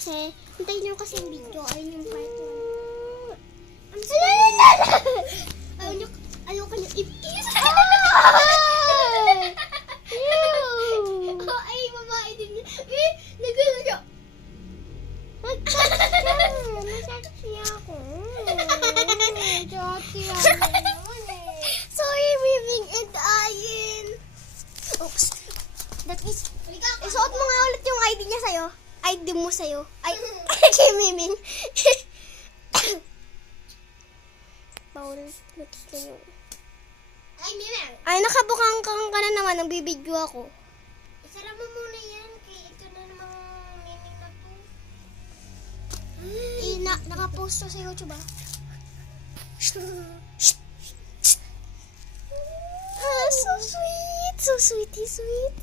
kasi. Hintayin nyo kasi yung video. Ayun yung part 1. Ano ayaw ka niyo i-kiss. Ay, babae din niya. Nagano siya. Masakit ako. Sorry, Miming and Ayin. Oops. That is, isuot mo nga ulit yung ID niya sa'yo. ID mo sa'yo. Ay, kay Miming. Paul, next na yun. Ay, Miming. Ay, nakabukang ka na naman. Nagbibidyo ako. Isara mo muna yan. Kaya ito na namang Miming na to. Nakapost to sa YouTube ah. So sweet. So sweetie sweet.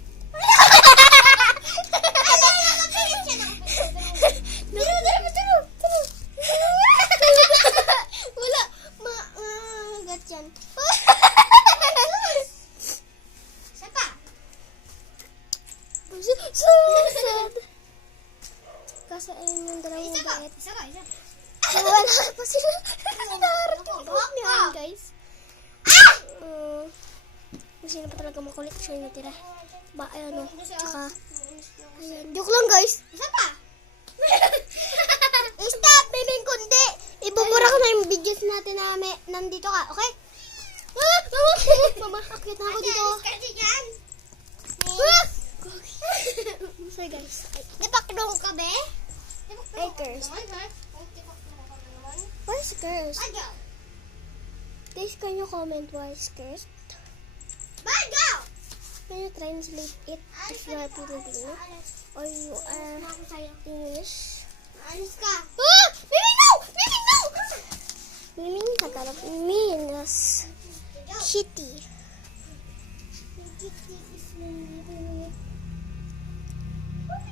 Wala. Magat yan. Sapa? So sad. Kasi ayun yung dalawang mabait. Wala pa sila. Hinaharap guys. Kung sino pa talaga makulit, siya yung natira. Ba, ayun o. Tsaka, ayan. Joke lang guys. Isa pa? Stop, Miming, kundi. Ibubura ko na yung videos natin na nandito ka, okay? Mama, akit na ako dito. Kasi yan. Sorry guys. Napakdong ka, be? Ay, curse. Why is cursed? Please, can you comment why is cursed? Can you translate it if you are Filipino or you are English? Alis ka! Miming, no! Miming, no! Miming Tagalog means kitty.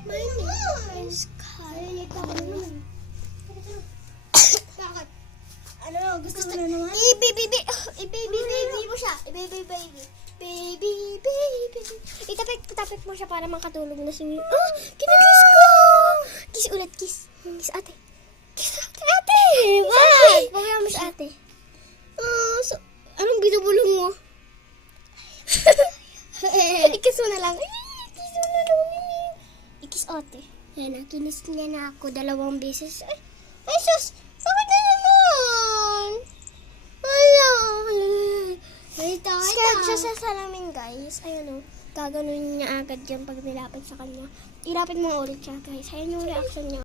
My name is Kyle. Bakit? Ano? Gusto mo na naman? I-baby mo siya. Baby. Itapik mo siya para makatulog na si Miming. Oh! Kinakiss ko! Kiss ulit, kiss. Kiss ate. Kiss ate! Wag! Pagkaya mo sa ate. Anong binubulong mo? I-kiss mo na lang. Kiss mo na lang, Miming. I-kiss ate. Yan, nakinis niya na ako 2 beses. Ay, sus! Bakit na naman? Scared siya sa salamin, guys. Ayan o. Gaganon niya agad yan pag nilapit sa kanya. Ilapit mo ulit siya, guys. Ayan yung reaction niya.